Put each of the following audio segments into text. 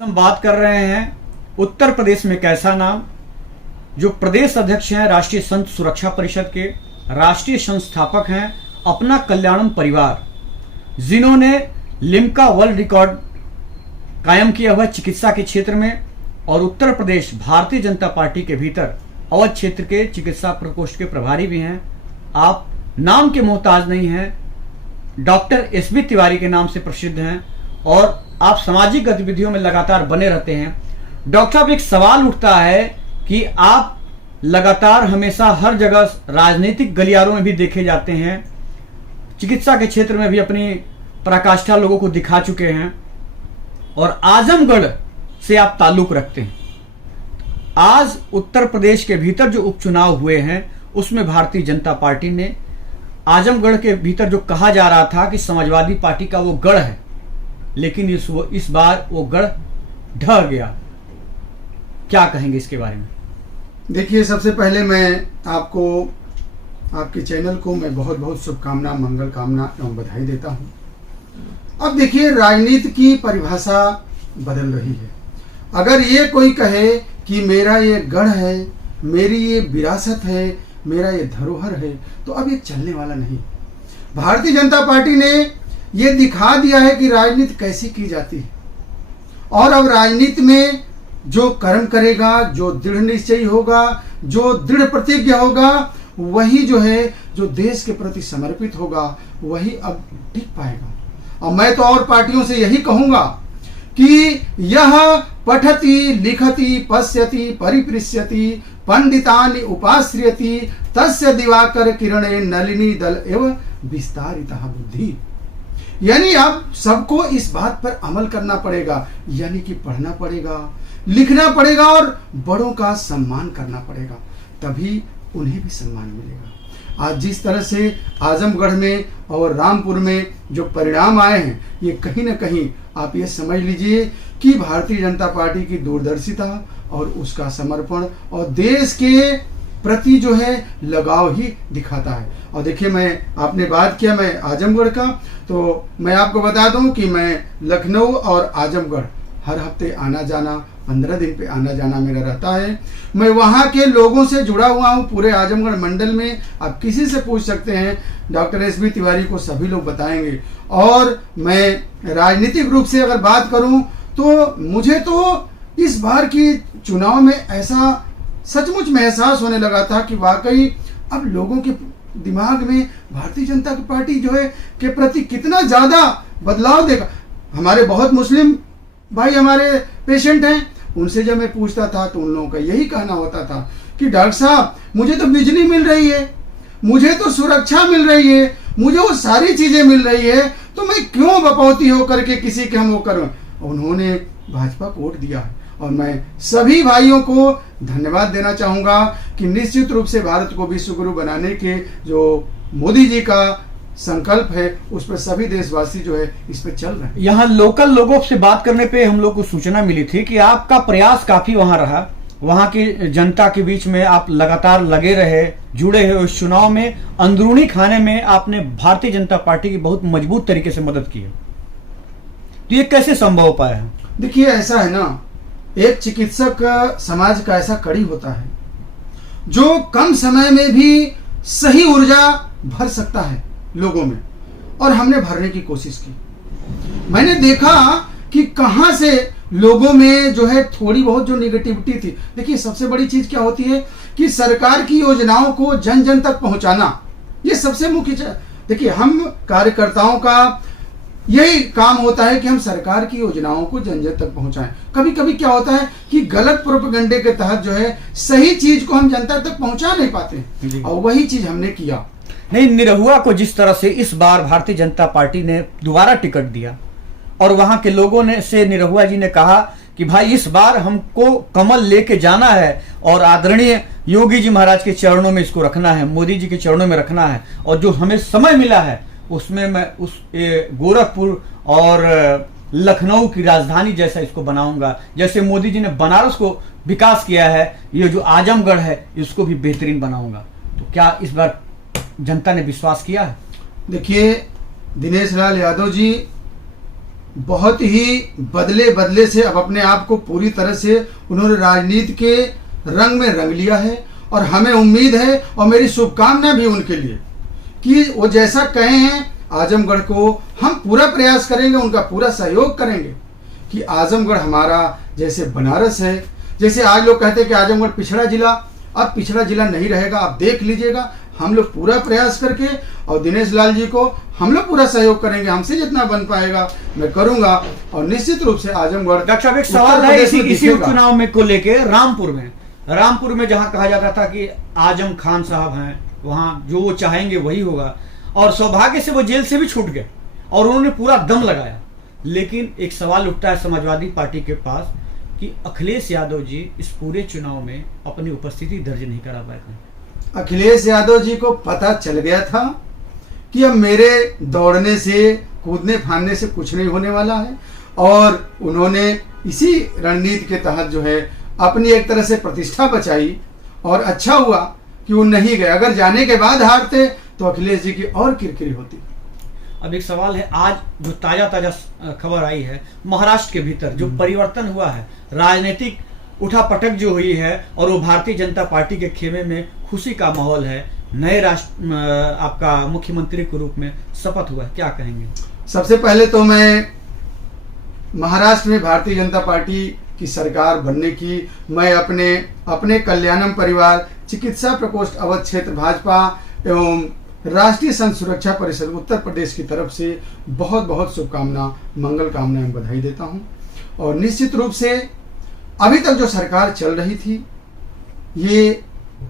हम बात कर रहे हैं उत्तर प्रदेश में कैसा नाम, जो प्रदेश अध्यक्ष हैं राष्ट्रीय संत सुरक्षा परिषद के, राष्ट्रीय संस्थापक हैं अपना कल्याणम परिवार, जिन्होंने लिम्का वर्ल्ड रिकॉर्ड कायम किया हुआ चिकित्सा के क्षेत्र में, और उत्तर प्रदेश भारतीय जनता पार्टी के भीतर अवध क्षेत्र के चिकित्सा प्रकोष्ठ के प्रभारी भी हैं। आप नाम के मोहताज नहीं हैं, डॉक्टर एसबी तिवारी के नाम से प्रसिद्ध हैं और आप सामाजिक गतिविधियों में लगातार बने रहते हैं। डॉक्टर साहब, एक सवाल उठता है कि आप लगातार हमेशा हर जगह राजनीतिक गलियारों में भी देखे जाते हैं, चिकित्सा के क्षेत्र में भी अपनी पराकाष्ठा लोगों को दिखा चुके हैं और आजमगढ़ से आप ताल्लुक रखते हैं। आज उत्तर प्रदेश के भीतर जो उपचुनाव हुए हैं उसमें भारतीय जनता पार्टी ने आजमगढ़ के भीतर जो कहा जा रहा था कि समाजवादी पार्टी का वो गढ़ है, लेकिन इस बार वो गढ़ ढह गया। क्या कहेंगे इसके बारे में? देखिए, सबसे पहले मैं आपको, आपके चैनल को मैं बहुत बहुत शुभकामना, मंगल कामना एवं बधाई देता हूं। अब देखिए, राजनीति की परिभाषा बदल रही है। अगर ये कोई कहे कि मेरा ये गढ़ है, मेरी ये विरासत है, मेरा ये धरोहर है, तो अब ये चलने वाला नहीं। भारतीय जनता पार्टी ने ये दिखा दिया है कि राजनीति कैसी की जाती है, और अब राजनीति में जो कर्म करेगा, जो दृढ़ निश्चयी होगा, जो दृढ़ प्रतिज्ञ होगा, वही जो है, जो देश के प्रति समर्पित होगा, वही अब टिक पाएगा। और मैं तो और पार्टियों से यही कहूंगा कि यह पठति लिखति पश्यति परिपृश्यति पंडितानि उपाश्रियति तस्य दिवाकर किरणे नलिनी दल एवं विस्तारितः बुद्धि। यानी अब सबको इस बात पर अमल करना पड़ेगा, यानी कि पढ़ना पड़ेगा, लिखना पड़ेगा और बड़ों का सम्मान करना पड़ेगा, तभी उन्हें भी सम्मान मिलेगा। आज जिस तरह से आजमगढ़ में और रामपुर में जो परिणाम आए हैं, ये कहीं ना कहीं आप ये समझ लीजिए कि भारतीय जनता पार्टी की दूरदर्शिता और उसका समर्पण और देश के प्रति जो है लगाव ही दिखाता है। और देखिए, आपने बात किया मैं आजमगढ़ का, तो मैं आपको बता दूं कि मैं लखनऊ और आजमगढ़ हर हफ्ते आना जाना, 15 दिन पे आना जाना मेरा रहता है। मैं वहाँ के लोगों से जुड़ा हुआ हूँ, पूरे आजमगढ़ मंडल में आप किसी से पूछ सकते हैं, डॉक्टर एसबी तिवारी को सभी लोग बताएंगे। और मैं राजनीतिक रूप से अगर बात करूँ तो मुझे तो इस बार की चुनाव में ऐसा सचमुच में एहसास होने लगा था कि वाकई अब लोगों के दिमाग में भारतीय जनता पार्टी जो है के प्रति कितना ज़्यादा बदलाव देगा। हमारे बहुत मुस्लिम भाई हमारे पेशेंट हैं, उनसे जब मैं पूछता था तो उन लोगों का यही कहना होता था कि डॉक्टर साहब, मुझे तो बिजली मिल रही है, मुझे तो सुरक्षा मिल रही है, मुझे वो सारी चीज़ें मिल रही है, तो मैं क्यों बपौती होकर के किसी के हम वो करूँ। उन्होंने भाजपा को वोट दिया है और मैं सभी भाइयों को धन्यवाद देना चाहूँगा कि निश्चित रूप से भारत को विश्वगुरु बनाने के जो मोदी जी का संकल्प है, उस पर सभी देशवासी जो है इस पर चल रहे हैं। यहाँ लोकल लोगों से बात करने पे हम लोग को सूचना मिली थी कि आपका प्रयास काफी वहां रहा, वहां की जनता के बीच में आप लगातार लगे रहे, जुड़े हैं। उस चुनाव में अंदरूनी खाने में आपने भारतीय जनता पार्टी की बहुत मजबूत तरीके से मदद की है, तो ये कैसे संभव हो पाया है? देखिए, ऐसा है ना, एक चिकित्सक समाज का ऐसा कड़ी होता है जो कम समय में भी सही ऊर्जा भर सकता है लोगों में, और हमने भरने की कोशिश की। मैंने देखा कि कहां से लोगों में जो है थोड़ी बहुत जो निगेटिविटी थी। देखिए, सबसे बड़ी चीज क्या होती है कि सरकार की योजनाओं को जन जन तक पहुंचाना, ये सबसे मुख्य। देखिए, हम कार्यकर्ताओं का यही काम होता है कि हम सरकार की योजनाओं को जन जन तक पहुंचाएं। कभी कभी क्या होता है कि गलत प्रोपेगेंडे के तहत जो है सही चीज को हम जनता तक पहुंचा नहीं पाते, और वही चीज हमने किया। नहीं, निरहुआ को जिस तरह से इस बार भारतीय जनता पार्टी ने दोबारा टिकट दिया और वहां के लोगों ने से निरहुआ जी ने कहा कि भाई इस बार हमको कमल लेके जाना है और आदरणीय योगी जी महाराज के चरणों में इसको रखना है, मोदी जी के चरणों में रखना है, और जो हमें समय मिला है उसमें मैं उस गोरखपुर और लखनऊ की राजधानी जैसा इसको बनाऊंगा। जैसे मोदी जी ने बनारस को विकास किया है, ये जो आजमगढ़ है इसको भी बेहतरीन बनाऊंगा। तो क्या इस बार जनता ने विश्वास किया है? देखिए, दिनेश लाल यादव जी बहुत ही बदले बदले से अब अपने आप को पूरी तरह से उन्होंने राजनीति के रंग में रंग लिया है। और हमें उम्मीद है और मेरी शुभकामना भी उनके लिए कि वो जैसा कहे हैं आजमगढ़ को हम पूरा प्रयास करेंगे, उनका पूरा सहयोग करेंगे कि आजमगढ़ हमारा जैसे बनारस है, जैसे आज लोग कहते हैं कि आजमगढ़ पिछड़ा जिला, अब पिछड़ा जिला नहीं रहेगा। आप देख लीजिएगा, हम लोग पूरा प्रयास करके और दिनेश लाल जी को हम लोग पूरा सहयोग करेंगे, हमसे जितना बन पाएगा मैं करूंगा। और निश्चित रूप से आजमगढ़ डॉक्टर साहब एक सवाल है इसी उपचुनाव में को लेके रामपुर में जहां कहा जाता था कि आजम खान साहब हैं, वहां जो वो चाहेंगे वही होगा, और सौभाग्य से वो जेल से भी छूट गए और उन्होंने पूरा दम लगाया। लेकिन एक सवाल उठता है समाजवादी पार्टी के पास कि अखिलेश यादव जी इस पूरे चुनाव में अपनी उपस्थिति दर्ज नहीं करा पाए थे। अखिलेश यादव जी को पता चल गया था कि अब मेरे दौड़ने से, कूदने फांदने से कुछ नहीं होने वाला है, और उन्होंने इसी रणनीति के तहत जो है अपनी एक तरह से प्रतिष्ठा बचाई। और अच्छा हुआ कि वो नहीं गए, अगर जाने के बाद हारते तो अखिलेश जी की और किरकिरी होती। अब एक सवाल है, आज जो ताजा खबर आई है महाराष्ट्र के भीतर जो परिवर्तन हुआ है, राजनीतिक उठापटक जो हुई है, और वो भारतीय जनता पार्टी के खेमे में खुशी का माहौल है, नए आपका मुख्यमंत्री के रूप में शपथ हुआ है, क्या कहेंगे? सबसे पहले तो मैं महाराष्ट्र में भारतीय जनता पार्टी की सरकार बनने की मैं अपने कल्याणम परिवार चिकित्सा प्रकोष्ठ अवध क्षेत्र भाजपा एवं राष्ट्रीय संघ सुरक्षा परिषद उत्तर प्रदेश की तरफ से बहुत बहुत शुभकामना, मंगल कामना एवं बधाई देता हूं। और निश्चित रूप से अभी तक जो सरकार चल रही थी ये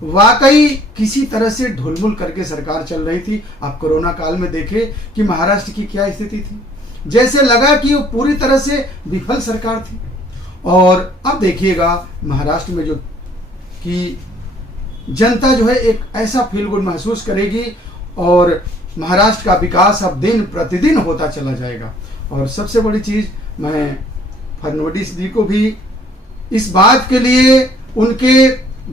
वाकई किसी तरह से ढुलमुल करके सरकार चल रही थी। आप कोरोना काल में देखे कि महाराष्ट्र की क्या स्थिति थी, जैसे लगा कि वो पूरी तरह से विफल सरकार थी। और अब देखिएगा महाराष्ट्र में जो कि जनता जो है एक ऐसा फील गुड महसूस करेगी और महाराष्ट्र का विकास अब दिन प्रतिदिन होता चला जाएगा। और सबसे बड़ी चीज़, मैं फडणवीस जी को भी इस बात के लिए, उनके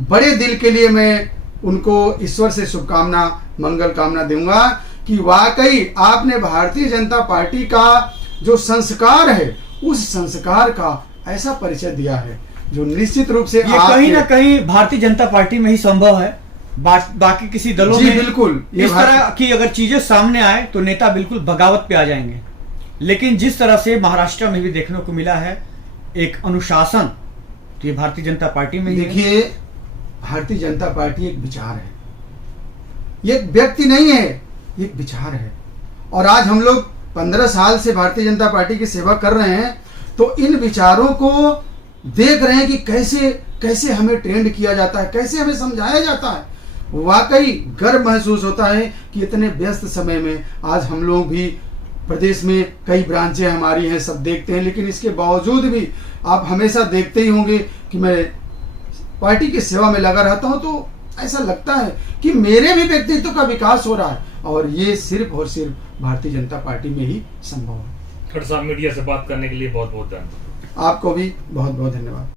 बड़े दिल के लिए मैं उनको ईश्वर से शुभकामना, मंगल कामना दूंगा कि वाकई आपने भारतीय जनता पार्टी का जो संस्कार है उस संस्कार का ऐसा परिचय दिया है जो निश्चित रूप से ये कहीं ना कहीं भारतीय जनता पार्टी में ही संभव है, बाकी किसी दलों में बिल्कुल इस तरह की अगर चीजें सामने आए तो नेता बिल्कुल बगावत पे आ जाएंगे। लेकिन जिस तरह से महाराष्ट्र में भी देखने को मिला है एक अनुशासन, तो ये भारतीय जनता पार्टी में देखिए, भारतीय जनता पार्टी एक विचार है, ये एक व्यक्ति नहीं है, ये एक विचार है। और आज हम लोग 15 साल से भारतीय जनता पार्टी की सेवा कर रहे हैं, तो इन विचारों को देख रहे हैं कि कैसे कैसे हमें ट्रेंड किया जाता है, कैसे हमें समझाया जाता है। वाकई गर्व महसूस होता है कि इतने व्यस्त समय में आज हम लोग भी, प्रदेश में कई ब्रांचें हमारी हैं, सब देखते हैं, लेकिन इसके बावजूद भी आप हमेशा देखते ही होंगे कि मैं पार्टी की सेवा में लगा रहता हूं, तो ऐसा लगता है कि मेरे भी व्यक्तित्व का विकास हो रहा है। और ये सिर्फ और सिर्फ भारतीय जनता पार्टी में ही संभव है। खड़सा मीडिया से बात करने के लिए बहुत बहुत धन्यवाद। आपको भी बहुत बहुत धन्यवाद।